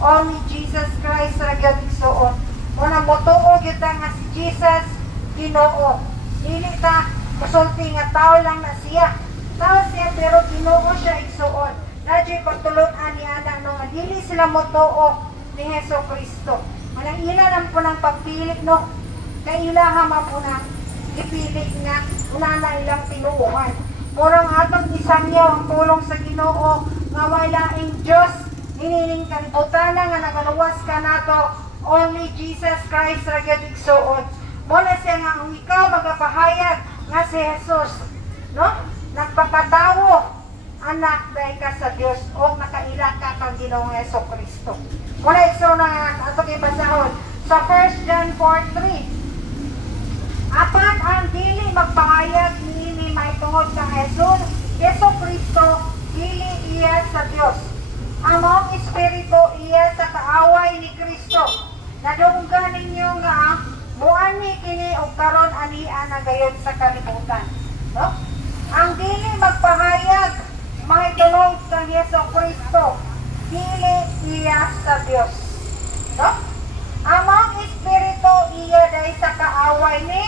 only Jesus Christ ra gyud igsuon. Muna motuo gyud ta nga si Jesus Ginoo. Dili ta musulti nga tao lang na siya. Tao siya pero Ginoo siya igsuon. Nadyo pagtulon-an ni ana no nga dili sila motuo ni Hesus Kristo. Manang ila lang po ng pagpilit no. Kay ilaha man po na ipilit nga una na ilang tinuuhan. Murang atong isangyaw ang pulong sa Ginoo nga walaing Dios hinining kalibutan nga nagaluwas ka nato only Jesus Christ ra gyud igsuon. Muna siya nga kung ikaw magapahayag nga si Jesus, no? Nagpapatawo anak dahil ka sa Dios o nakaila ka kang Ginoong Hesus Kristo. Muna igsuon na ato kay basahon sa 1 John 4:3. Apan ang dili magpahayag niini maitungod kang Hesus Kristo dili iya sa Dios. Among espiritu iya sa kaaway ni Kristo. Nadunggan ninyo nga muani kini og karon ania na gayon sa kalibutan. No? Ang dili magpahayag maitungod kang Hesus Kristo dili iya sa Dios. No? Among espiritu iya dahil sa kaaway ni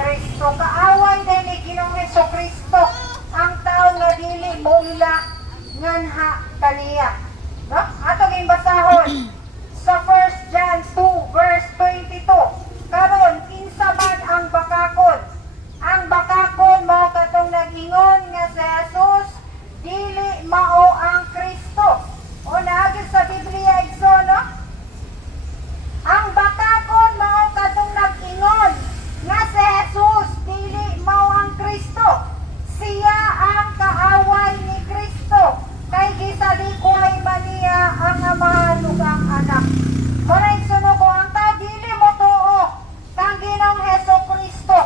Kristo. Kaaway dahil ni Ginoong Hesus Kristo. Ang tao nga dili mo ila nganha kaniya. No? Ato ging basahon sa 1 John 2 verse 22. Karon kinsa man ang bakakon? Ang bakakon mao katong nag-ingon nga si Jesus dili mao ang Kristo. O naagid sa Biblia igsoon, no? Ang bakakon mao katong nag-ingon nga si Jesus dili mao ang Kristo. Siya ang kaaway ni Kristo. Kay gisalikuhay man niya ang amahan ug ang anak. Muna igsuno ko ang tao dili mo tuo kang Ginoong Hesus Kristo.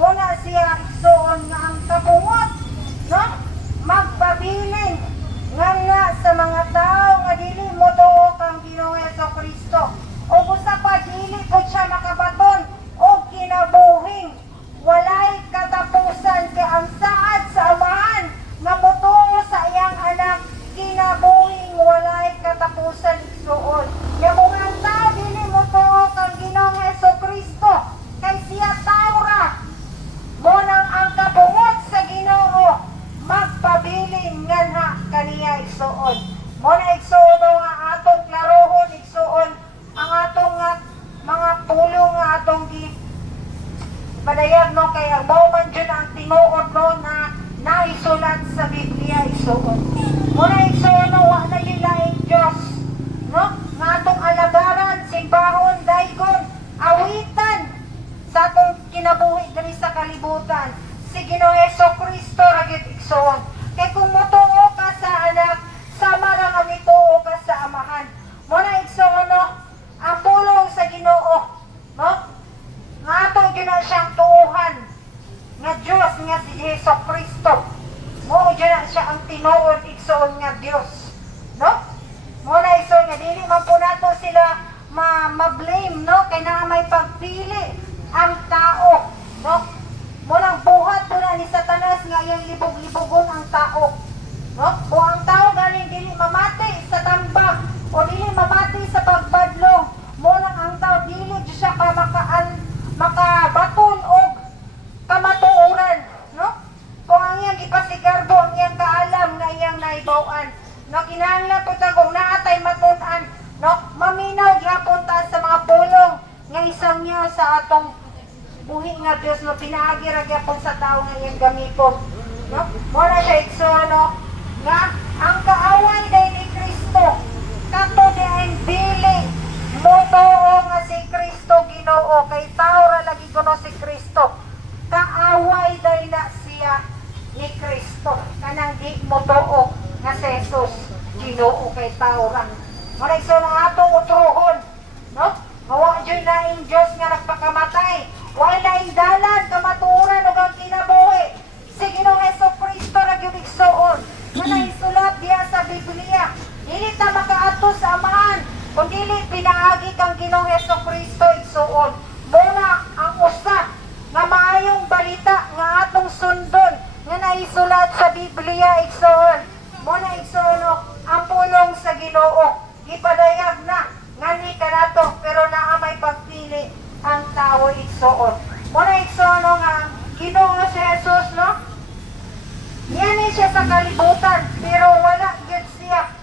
Muna siya igsuon nga ang kabungot, no? Magpabilin nga sa mga tao nga dili mo tuo kang Ginoong Hesus Kristo. O usa pa dili po siya makabaton o kinabuhing walay katapusan kay ang saad sa amahan nga motuo sa iyang anak kinabuhing walay katapusan igsuon. Kaya kung ang tao dili motuo kang Ginoong Hesus Kristo kay siya tao ra mo nang ang kabungot sa Ginoo magpabiling nganha kaniya igsuon. Mo na igsuon nga atong klarohon igsuon ang atong mga pulong nga atong padayag no kay ang mao man jud ang tinuod no na naisulat sa Biblia igsuon. Muna igsuon no wa na yun laing Dios, no? Nga atong alagaran, simbahon, daygon, awitan sa atong kinabuhi diri sa kalibutan. Si Ginoong Hesus Kristo ra gyud igsuon. Kay kung motuo ka sa anak, sama ra nga mituo ka sa amahan. Muna igsuon no ang pulong sa Ginoo, no? Nga atong gina siyang tuuhan nga Diyos nga si Hesus Kristo. Mo dyan siya ang tinuod igsoon nga Diyos, no? Mo na igsoon nga dili man po nato sila ma-blame, no? Kay na may pagpili ang tao, no? Mo nang buhat po na ni Satanas nga iyang libog-libogon ang tao, no? O ang tao galing dili mamati sa tambag o dili mamati sa pagbadlong. Mo nang ang tao dili siya ka makabaton og kamatuoran, no? Kung ang iyang ipasigarbo, ang iyang kaalam nga iyang naibawan, no? Kinahanglan po ta kung naatay matun-an, no? Maminaw gyapon ta sa mga pulong nga isang niyo sa atong buhi nga Dios, no? Pinaagi ra gyapon sa tao nga iyang gamiton, no? Muna siya igsoon, no? Nga ang kaaway day ni Kristo kato di ang dili motoo nga si Kristo Ginoo kay tao ra lagi kuno si Kristo. Kaaway day na siya ni Kristo kanang di motoo nga si Jesus Ginoo kay tao ra. Muna igsoon ang atong utrohon, no? Mawa dyan na ang Diyos nga nagpakamatay. Wala ang dalan, kamaturan o kang kinabuhi. Si Ginoong Hesus Kristo na gyud-igsuon. Nga naisulat diya sa Biblia. Dili ta makaato sa amahan. Kung dili pinaagi kang Ginoong Hesus Kristo igsuon. Muna ang usa nga maayong balita nga atong sundon nga naisulat sa Biblia igsuon. Muna igsuon ang pulong sa Ginoo. gipadayag na ngani kanato pero naa may pagpili ang tao igsoon. Muna igsoon no nga Ginoo si Jesus no. Yan siya sa kalibutan pero wala gyud siya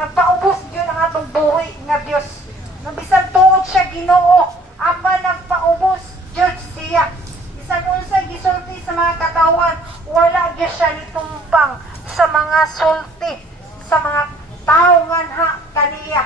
nagpaubos gyud ang atong buhi nga Dios. No bisan tuod siya Ginoo, ama nagpaubos gyud siya. Bisan unsay gisulti sa mga katawan, wala gyud siya nitumpang sa mga sulti sa mga tao nga kaniya.